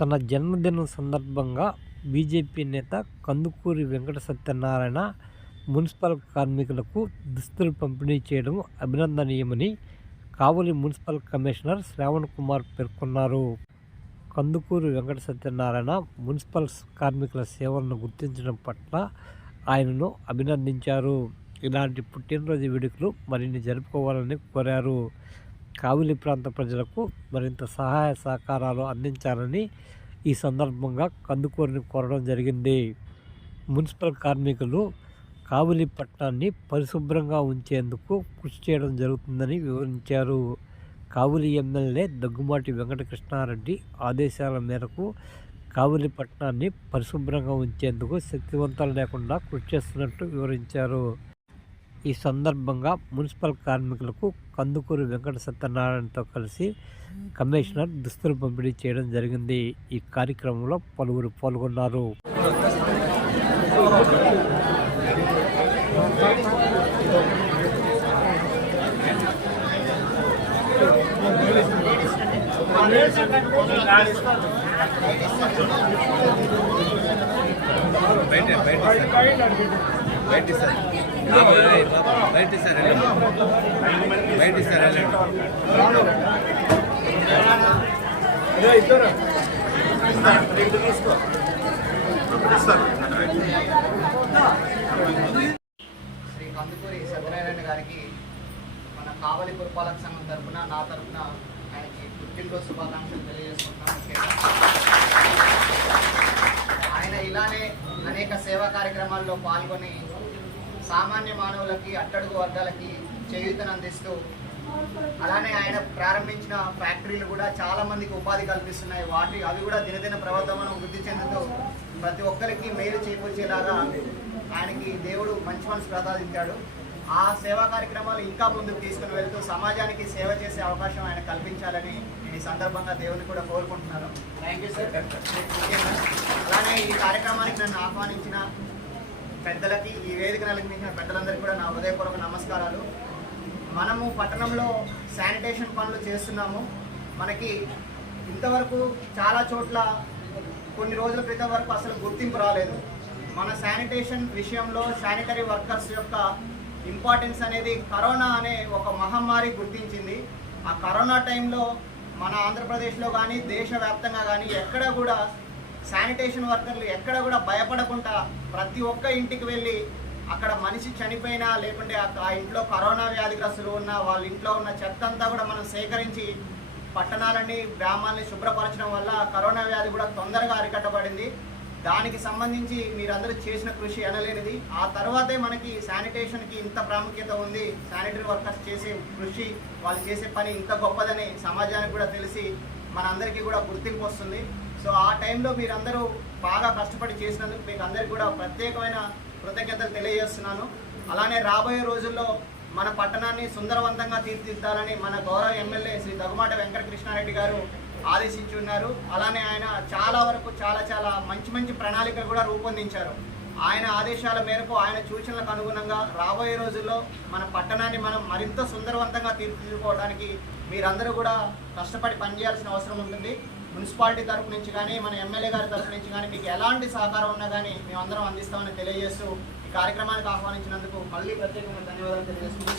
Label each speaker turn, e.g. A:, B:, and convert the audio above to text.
A: తన జన్మదినం సందర్భంగా బీజేపీ నేత కందుకూరి వెంకట సత్యనారాయణ మున్సిపల్ కార్మికులకు దుస్తులు పంపిణీ చేయడం అభినందనీయమని కావలి మున్సిపల్ కమిషనర్ శ్రావణ్ కుమార్ పేర్కొన్నారు. కందుకూరి వెంకట సత్యనారాయణ మున్సిపల్ కార్మికుల సేవలను గుర్తించడం పట్ల ఆయనను అభినందించారు. ఇలాంటి పుట్టినరోజు వేడుకలు మరిన్ని జరుపుకోవాలని కోరారు. కావిలి ప్రాంత ప్రజలకు మరింత సహాయ సహకారాలు అందించాలని ఈ సందర్భంగా కందుకూరిని కోరడం జరిగింది. మున్సిపల్ కార్మికులు కావిలి పట్టణాన్ని పరిశుభ్రంగా ఉంచేందుకు కృషి చేయడం జరుగుతుందని వివరించారు. కావులి ఎమ్మెల్యే దగ్గుమాటి వెంకటకృష్ణారెడ్డి ఆదేశాల మేరకు కావులి పట్టణాన్ని పరిశుభ్రంగా ఉంచేందుకు శక్తివంతాలు లేకుండా కృషి చేస్తున్నట్టు వివరించారు. ఈ సందర్భంగా మున్సిపల్ కార్మికులకు కందుకూరు వెంకట సత్యనారాయణతో కలిసి కమిషనర్ దుస్తులు పంపిణీ చేయడం జరిగింది. ఈ కార్యక్రమంలో పలువురు పాల్గొన్నారు.
B: బయట బయట బయట సార్. బయట సార్ బయట సార్
C: శ్రీ కందుకూరి సత్యనారాయణ గారికి మన కావలి పురపాలక సంఘం తరఫున నా తరఫున ఆయనకి పుట్టినరోజు శుభాకాంక్షలు తెలియజేసుకుంటున్నాం ఆయన ఇలానే అనేక సేవా కార్యక్రమాల్లో పాల్గొని సామాన్య మానవులకి అట్టడుగు వర్గాలకి చేయూతను అందిస్తూ అలానే ఆయన ప్రారంభించిన ఫ్యాక్టరీలు కూడా చాలా మందికి ఉపాధి కల్పిస్తున్నాయి. వాటి అవి కూడా దినదిన ప్రవర్తనను వృద్ధి చెందుతూ ప్రతి ఒక్కరికి మేలు చేకూర్చేలాగా ఆయనకి దేవుడు మంచి మనసు ప్రసాదించాడు. ఆ సేవా కార్యక్రమాలు ఇంకా ముందుకు తీసుకుని వెళ్తూ సమాజానికి సేవ చేసే అవకాశం ఆయన కల్పించాలని నేను ఈ సందర్భంగా దేవుని కూడా కోరుకుంటున్నాను. థ్యాంక్ యూ సార్ అలానే ఈ కార్యక్రమానికి నన్ను ఆహ్వానించిన పెద్దలకి ఈ వేదికను అలంకరించిన పెద్దలందరికీ కూడా నా హృదయపూర్వక నమస్కారాలు. మనము పట్టణంలో శానిటేషన్ పనులు చేస్తున్నాము. మనకి ఇంతవరకు చాలా చోట్ల కొన్ని రోజుల క్రితం వరకు అసలు గుర్తింపు రాలేదు. మన శానిటేషన్ విషయంలో శానిటరీ వర్కర్స్ యొక్క ఇంపార్టెన్స్ అనేది కరోనా అనే ఒక మహమ్మారి గుర్తించింది. ఆ కరోనా టైంలో మన ఆంధ్రప్రదేశ్లో కానీ దేశవ్యాప్తంగా కానీ ఎక్కడ కూడా శానిటేషన్ వర్కర్లు ఎక్కడ కూడా భయపడకుండా ప్రతి ఒక్క ఇంటికి వెళ్ళి అక్కడ మనిషి చనిపోయినా లేకుంటే ఆ ఇంట్లో కరోనా వ్యాధిగ్రస్తులు ఉన్న వాళ్ళ ఇంట్లో ఉన్న చెత్త అంతా కూడా మనం సేకరించి పట్టణాలని గ్రామాలని శుభ్రపరచడం వల్ల కరోనా వ్యాధి కూడా తొందరగా అరికట్టబడింది. దానికి సంబంధించి మీరందరూ చేసిన కృషి అనలేనిది ఆ తర్వాతే మనకి శానిటేషన్కి ఇంత ప్రాముఖ్యత ఉంది. శానిటరీ వర్కర్స్ చేసే కృషి వాళ్ళు చేసే పని ఇంత గొప్పదని సమాజానికి కూడా తెలిసి మనందరికీ కూడా గుర్తింపు వస్తుంది సో ఆ టైంలో మీరందరూ బాగా కష్టపడి చేసినందుకు మీకు అందరికీ కూడా ప్రత్యేకమైన కృతజ్ఞతలు తెలియజేస్తున్నాను. అలానే రాబోయే రోజుల్లో మన పట్టణాన్ని సుందరవంతంగా తీర్చిదిద్దాలని మన గౌరవ ఎమ్మెల్యే శ్రీ దగ్గుమాట వెంకటకృష్ణారెడ్డి గారు ఆదేశించి ఉన్నారు. అలానే ఆయన చాలా వరకు చాలా చాలా మంచి మంచి ప్రణాళికలు కూడా రూపొందించారు. ఆయన ఆదేశాల మేరకు ఆయన సూచనలకు అనుగుణంగా రాబోయే రోజుల్లో మన పట్టణాన్ని మనం మరింత సుందరవంతంగా తీర్చిదిద్దుకోవడానికి మీరందరూ కూడా కష్టపడి పనిచేయాల్సిన అవసరం ఉంటుంది. మున్సిపాలిటీ తరపు నుంచి కానీ మన ఎమ్మెల్యే గారి తరపు నుంచి కానీ మీకు ఎలాంటి సహకారం ఉన్నా కానీ మేమందరం అందిస్తామని తెలియజేస్తూ ఈ కార్యక్రమానికి ఆహ్వానించినందుకు మళ్ళీ ప్రత్యేకంగా ధన్యవాదాలు తెలియజేస్తున్నాం